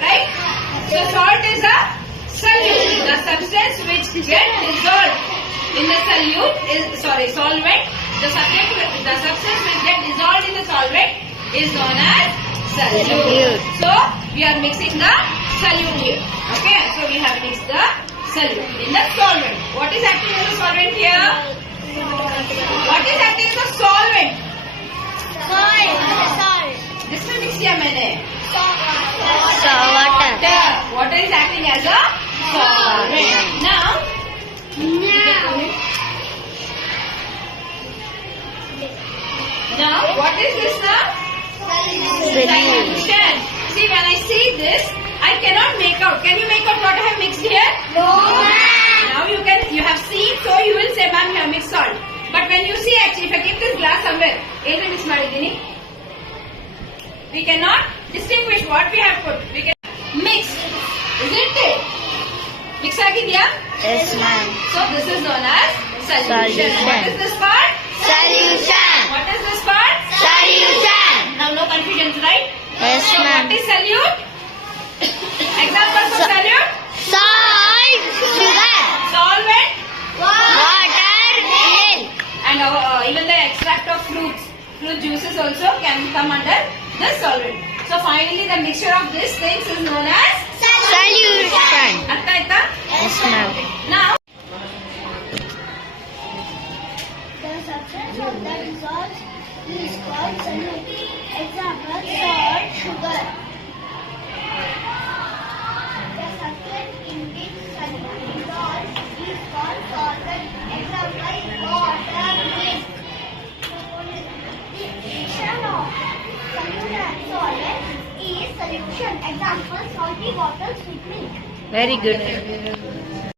Right? So salt is a solute. The substance which get dissolved in the solute is solvent. The substance which get dissolved in the solvent is known as solute. So we are mixing the solute here. Okay. So we have mixed the solute in the solvent. What is acting as a solvent here? What is acting as a solvent? जिसमें mix किया मैंने water is acting as a solvent. Now what is this now? Solution. See, when I see this, I cannot make out. Can you make out what I have mixed here? No, ma'am. Now you have seen, so you will say, ma'am, you have mixed salt. But when you see, actually, if I keep this glass somewhere, mix ಮಾಡಿದ್ದೀನಿ. We cannot distinguish what we have put. We can mix, isn't it? Mix ಆಗಿದೆಯಾ? Yes, ma'am. So this is known as solution. What is this part? Solution. What is this part? Solution. Now no confusions, right? Yes, So ma'am. what is solute? Examples of solute? Salt, sugar, Solvent water, milk. and even the extract of fruit juices also can come under this solvent. So finally the mixture of these things is known as Solution. ಅರ್ಥ ಆಯ್ತಾ? Yes, ma'am. Now The substance of the dissolved is called solute. Example: salt, sugar. The substance in which solute dissolved is called solvent. Example: water, milk. The action of solute and solvent is solution. Example: salty water, sweet milk. Very good.